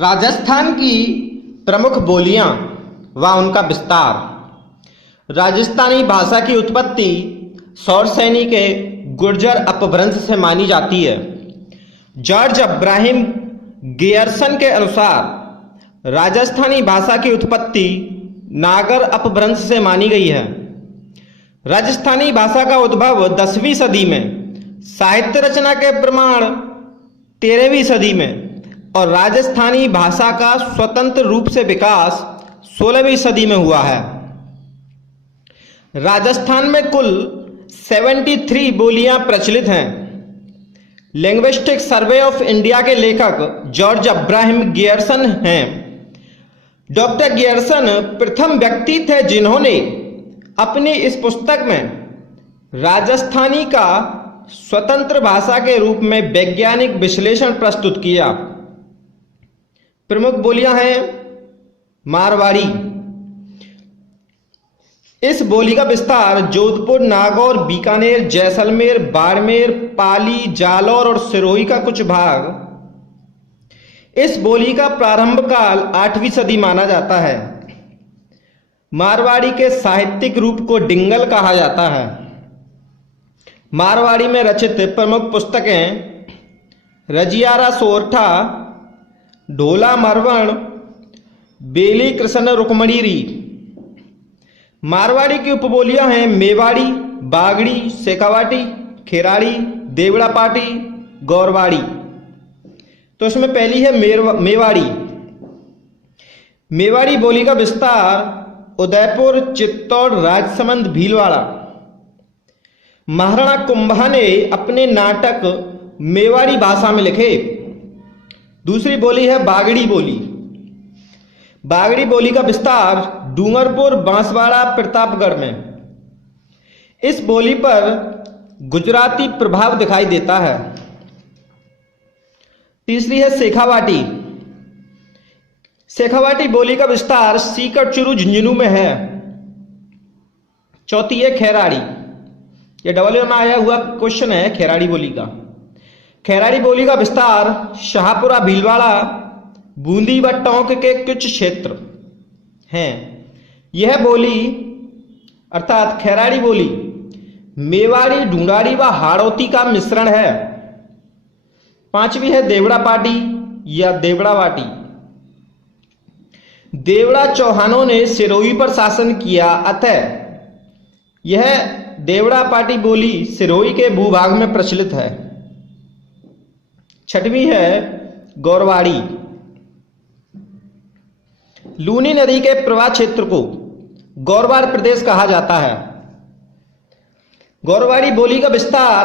राजस्थान की प्रमुख बोलियां व उनका विस्तार। राजस्थानी भाषा की उत्पत्ति सौरसैनी के गुर्जर अपभ्रंश से मानी जाती है। जॉर्ज अब्राहम गियर्सन के अनुसार राजस्थानी भाषा की उत्पत्ति नागर अपभ्रंश से मानी गई है। राजस्थानी भाषा का उद्भव 10वीं सदी में, साहित्य रचना के प्रमाण 13वीं सदी में और राजस्थानी भाषा का स्वतंत्र रूप से विकास 16वीं सदी में हुआ है। राजस्थान में कुल 73 बोलियां प्रचलित हैं। लिंग्विस्टिक सर्वे ऑफ इंडिया के लेखक जॉर्ज अब्राहम गियर्सन हैं। डॉक्टर गियर्सन प्रथम व्यक्ति थे जिन्होंने अपनी इस पुस्तक में राजस्थानी का स्वतंत्र भाषा के रूप में वैज्ञानिक विश्लेषण प्रस्तुत किया। प्रमुख बोलियां हैं मारवाड़ी। इस बोली का विस्तार जोधपुर, नागौर, बीकानेर, जैसलमेर, बाड़मेर, पाली, जालौर और सिरोही का कुछ भाग। इस बोली का प्रारंभ काल 8वीं सदी माना जाता है। मारवाड़ी के साहित्यिक रूप को डिंगल कहा जाता है। मारवाड़ी में रचित प्रमुख पुस्तकें रजियारा सोरठा, ढोला मरवण, बेली कृष्ण रुक्मणीरी। मारवाड़ी की उपबोलियां हैं मेवाड़ी, बागड़ी, शेखावाटी, खेराड़ी, देवड़ा पाटी, गौरवाड़ी। तो इसमें पहली है मेवाड़ी। मेवाड़ी बोली का विस्तार उदयपुर, चित्तौड़, राजसमंद, भीलवाड़ा। महाराणा कुंभा ने अपने नाटक मेवाड़ी भाषा में लिखे। दूसरी बोली है बागड़ी बोली। बागड़ी बोली का विस्तार डूंगरपुर, बांसवाड़ा, प्रतापगढ़ में। इस बोली पर गुजराती प्रभाव दिखाई देता है। तीसरी है शेखावाटी। शेखावाटी बोली का विस्तार सीकर, चुरू, झुंझुनू में है। चौथी है खेराड़ी। यह डबल में आया हुआ क्वेश्चन है खेराड़ी बोली का। खेराड़ी बोली का विस्तार शाहपुरा, भीलवाड़ा, बूंदी व टोंक के कुछ क्षेत्र हैं। यह बोली अर्थात खेराड़ी बोली मेवाड़ी, ढूंढाड़ी व हाड़ौती का मिश्रण है। पांचवी है देवड़ा पाटी या देवड़ा वाटी। देवड़ा चौहानों ने सिरोही पर शासन किया, अतः यह देवड़ा पाटी बोली सिरोही के भूभाग में प्रचलित है। छठवीं है गौरवाड़ी। लूनी नदी के प्रवाह क्षेत्र को गौरवाड़ प्रदेश कहा जाता है। गौरवाड़ी बोली का विस्तार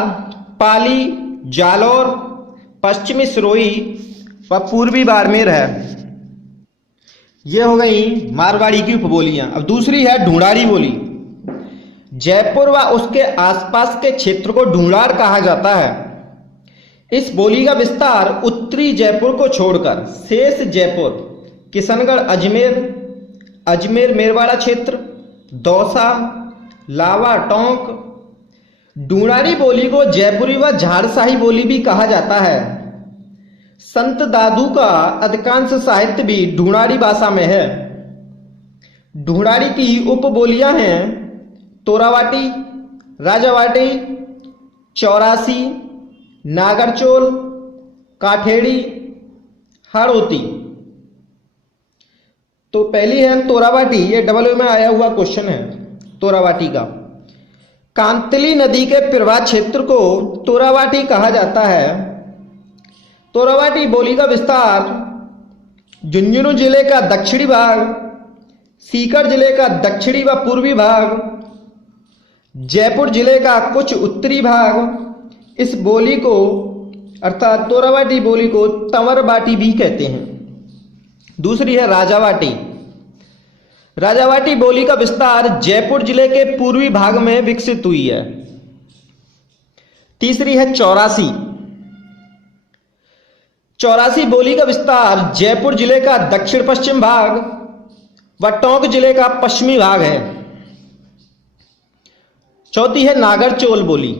पाली, जालौर, पश्चिमी सिरोही व पूर्वी बाड़मेर है। यह हो गई मारवाड़ी की उपबोलियां। अब दूसरी है ढूंढाड़ी बोली। जयपुर व उसके आसपास के क्षेत्र को ढूंढाड़ कहा जाता है। इस बोली का विस्तार उत्तरी जयपुर को छोड़कर शेष जयपुर, किशनगढ़, अजमेर मेरवाड़ा क्षेत्र, दौसा, लावा, टोंक। ढूंढाड़ी बोली को जयपुरी व झाड़साही बोली भी कहा जाता है। संत दादू का अधिकांश साहित्य भी ढूंढाड़ी भाषा में है। ढूंढाड़ी की उपबोलियां हैं तोरावाटी, राजावाटी, चौरासी, नागरचोल, काठेड़ी, हाड़ौती। तो पहली है तोरावाटी। ये डबल में आया हुआ क्वेश्चन है तोरावाटी का। कांतली नदी के प्रवाह क्षेत्र को तोरावाटी कहा जाता है। तोरावाटी बोली का विस्तार झुंझुनू जिले का दक्षिणी भाग, सीकर जिले का दक्षिणी व पूर्वी भाग, जयपुर जिले का कुछ उत्तरी भाग। इस बोली को अर्थात तोरावाटी बोली को तंवरवाटी भी कहते हैं। दूसरी है राजावाटी। राजावाटी बोली का विस्तार जयपुर जिले के पूर्वी भाग में विकसित हुई है। तीसरी है चौरासी। चौरासी बोली का विस्तार जयपुर जिले का दक्षिण पश्चिम भाग व टोंक जिले का पश्चिमी भाग है। चौथी है नागरचोल बोली।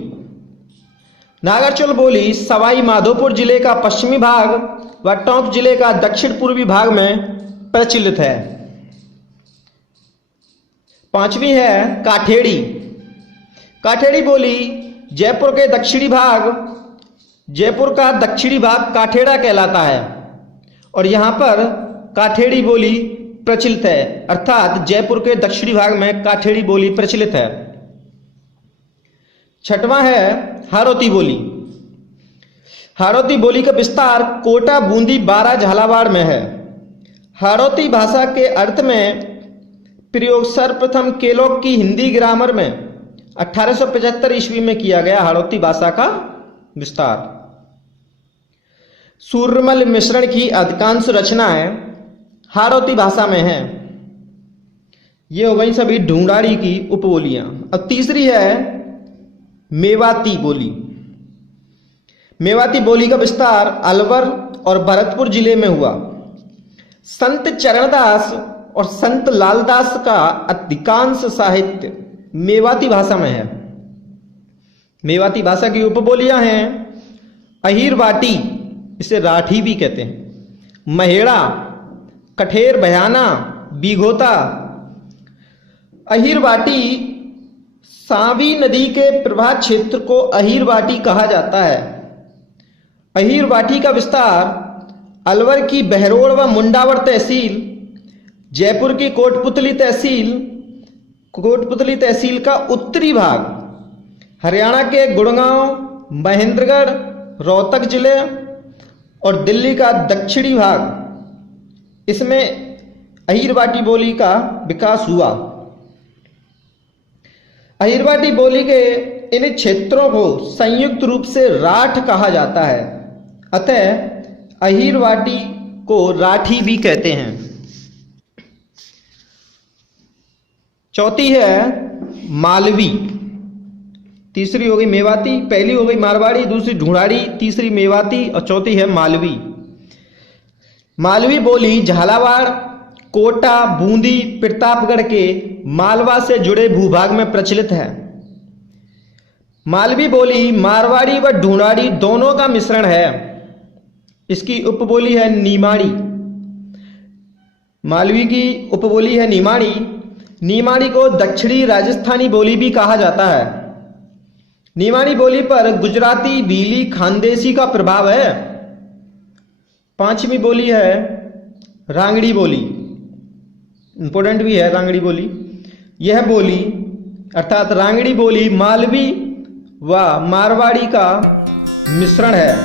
नागरचौल बोली सवाई माधोपुर जिले का पश्चिमी भाग व टोंक जिले का दक्षिण पूर्वी भाग में प्रचलित है। पांचवी है काठेड़ी। काठेड़ी बोली जयपुर के दक्षिणी भाग, जयपुर का दक्षिणी भाग काठेड़ा कहलाता है और यहां पर काठेड़ी बोली प्रचलित है, अर्थात जयपुर के दक्षिणी भाग में काठेड़ी बोली प्रचलित है। छठवां है हाड़ौती बोली। हाड़ौती बोली का विस्तार कोटा, बूंदी, बारा, झालावाड़ में है। हाड़ौती भाषा के अर्थ में प्रयोग सर्वप्रथम केलॉग की हिंदी ग्रामर में 1875 ईस्वी में किया गया। हाड़ौती भाषा का विस्तार। सूर्यमल मिश्रण की अधिकांश रचनाएं हाड़ौती भाषा में हैं। ये हो गई सभी ढूंढाड़ी की उपबोलियां। अब तीसरी है मेवाती बोली। मेवाती बोली का विस्तार अलवर और भरतपुर जिले में हुआ। संत चरणदास और संत लालदास का अधिकांश साहित्य मेवाती भाषा में है। मेवाती भाषा की उपबोलियां हैं अहीरवाटी, इसे राठी भी कहते हैं, महेड़ा, कठेर, भयाना, बीघोता। अहीरवाटी सांवी नदी के प्रवाह क्षेत्र को अहीरवाटी कहा जाता है। अहीरवाटी का विस्तार अलवर की बहरोड़ व मुंडावर तहसील, जयपुर की कोटपुतली तहसील का उत्तरी भाग, हरियाणा के गुड़गांव, महेंद्रगढ़, रोहतक जिले और दिल्ली का दक्षिणी भाग, इसमें अहीरवाटी बोली का विकास हुआ। अहीरवाटी बोली के इन क्षेत्रों को संयुक्त रूप से राठ कहा जाता है, अतः अहीरवाटी को राठी भी कहते हैं। चौथी है मालवी। तीसरी हो गई मेवाती, पहली हो गई मारवाड़ी, दूसरी ढूंढाड़ी, तीसरी मेवाती और चौथी है मालवी। मालवी बोली झालावाड़, कोटा, बूंदी, प्रतापगढ़ के मालवा से जुड़े भूभाग में प्रचलित है। मालवी बोली मारवाड़ी व ढूंढाड़ी दोनों का मिश्रण है। इसकी उपबोली है नीमाड़ी। मालवी की उपबोली है नीमाड़ी। नीमाड़ी को दक्षिणी राजस्थानी बोली भी कहा जाता है। नीमाड़ी बोली पर गुजराती, भीली, खानदेशी का प्रभाव है। पांचवी बोली है रांगड़ी बोली। इंपॉर्टेंट भी है रांगड़ी बोली। यह बोली अर्थात रांगड़ी बोली मालवी व मारवाड़ी का मिश्रण है।